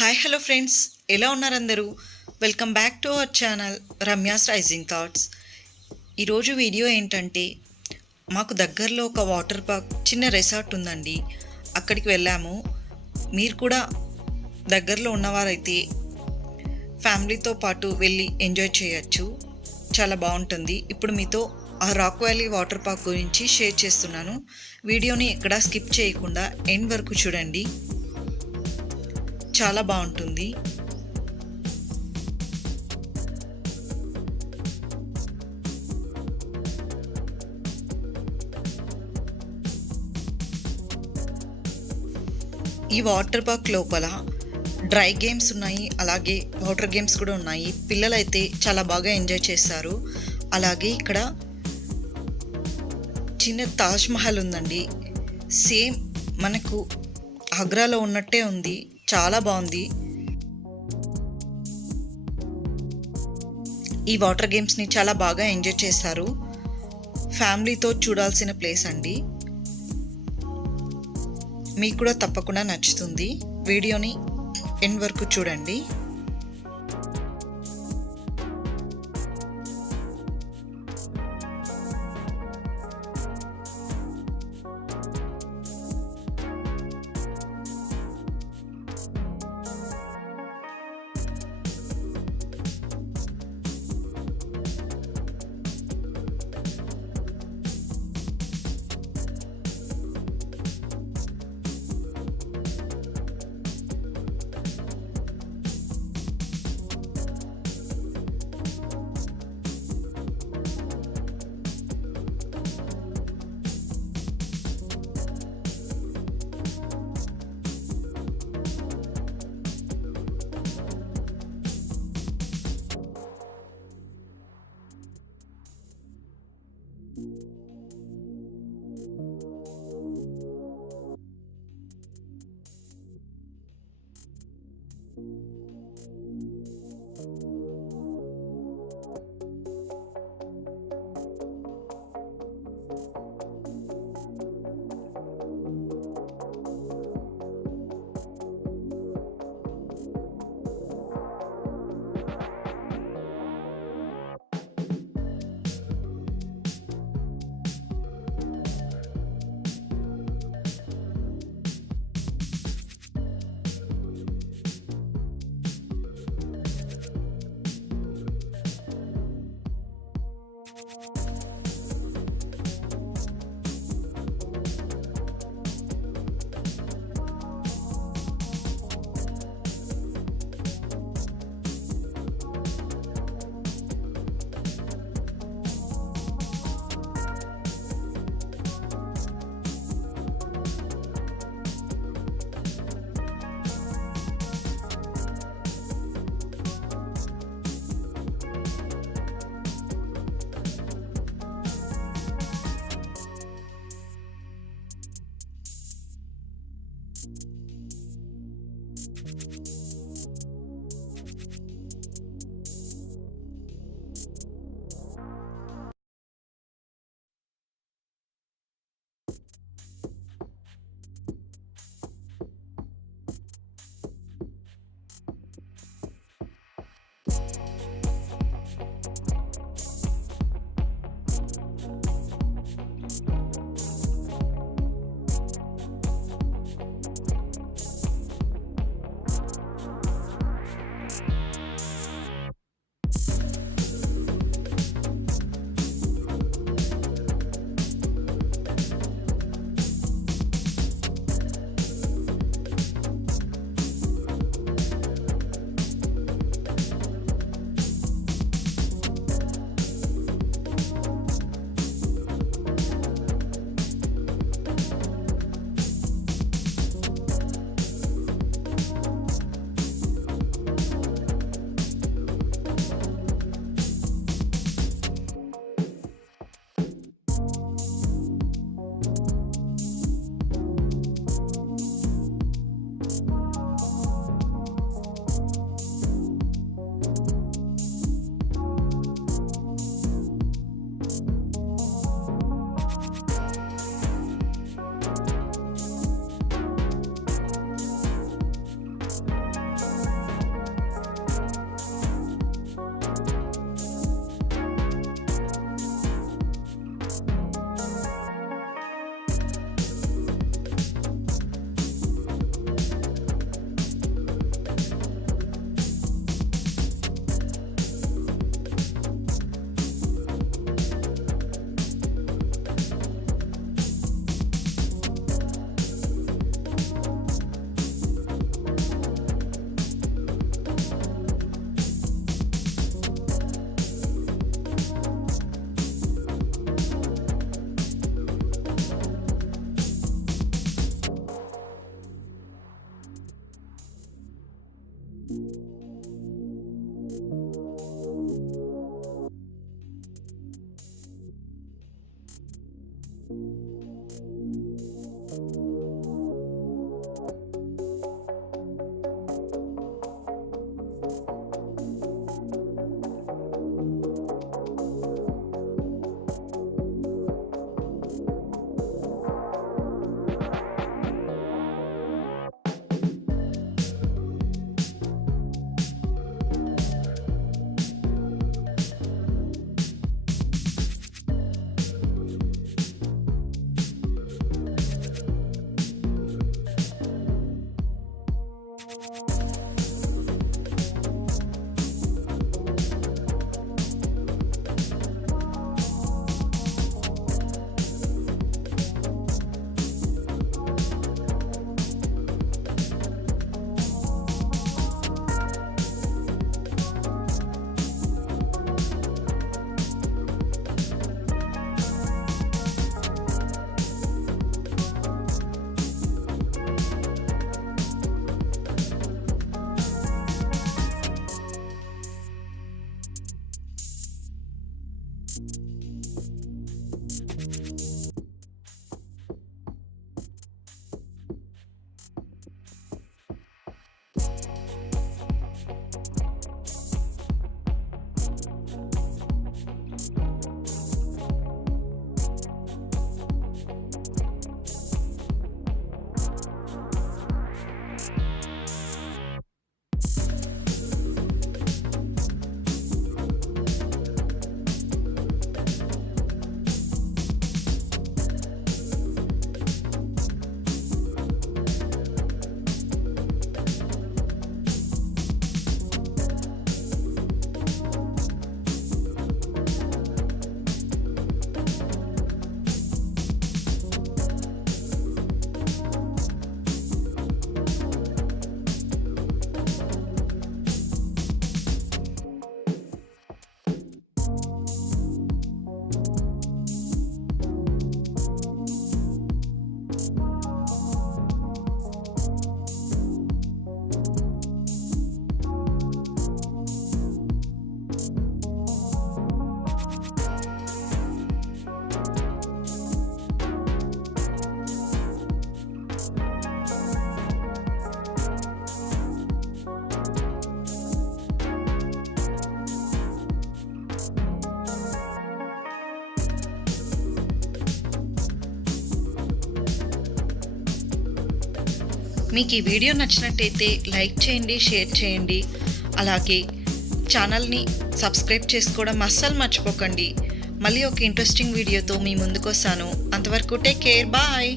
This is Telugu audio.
హాయ్ హలో ఫ్రెండ్స్, ఎలా ఉన్నారు అందరూ? Welcome back to our channel Ramya's rising thoughts. ఈరోజు వీడియో ఏంటంటే, మాకు దగ్గరలో ఒక వాటర్ పార్క్ చిన్న రిసార్ట్ ఉందండి. అక్కడికి వెళ్ళాము. మీరు కూడా దగ్గరలో ఉన్నవారైతే ఫ్యామిలీతో పాటు వెళ్ళి ఎంజాయ్ చేయొచ్చు. చాలా బాగుంటుంది. ఇప్పుడు మీతో ఆ రాక్ వ్యాలీ వాటర్ పార్క్ గురించి షేర్ చేస్తున్నాను. వీడియోని ఎక్కడా స్కిప్ చేయకుండా ఎండ్ వరకు చూడండి. చాలా బాగుంటుంది. ఈ వాటర్ పార్క్ లోపల డ్రై గేమ్స్ ఉన్నాయి, అలాగే వాటర్ గేమ్స్ కూడా ఉన్నాయి. పిల్లలైతే చాలా బాగా ఎంజాయ్ చేస్తారు. అలాగే ఇక్కడ చిన్న తాజ్మహల్ ఉందండి. సేమ్ మనకు ఆగ్రాలో ఉన్నట్టే ఉంది. చాలా బాగుంది. ఈ వాటర్ గేమ్స్ని చాలా బాగా ఎంజాయ్ చేస్తారు. ఫ్యామిలీతో చూడాల్సిన ప్లేస్ అండి. మీకు కూడా తప్పకుండా నచ్చుతుంది. వీడియోని ఎండ్ వరకు చూడండి. మీకు ఈ వీడియో నచ్చినట్టయితే లైక్ చేయండి, షేర్ చేయండి. అలాగే ఛానల్ని సబ్స్క్రైబ్ చేసుకోవడం అస్సలు మర్చిపోకండి. మళ్ళీ ఒక ఇంట్రెస్టింగ్ వీడియోతో మీ ముందుకు వస్తాను. అంతవరకు టేక్ కేర్, బాయ్.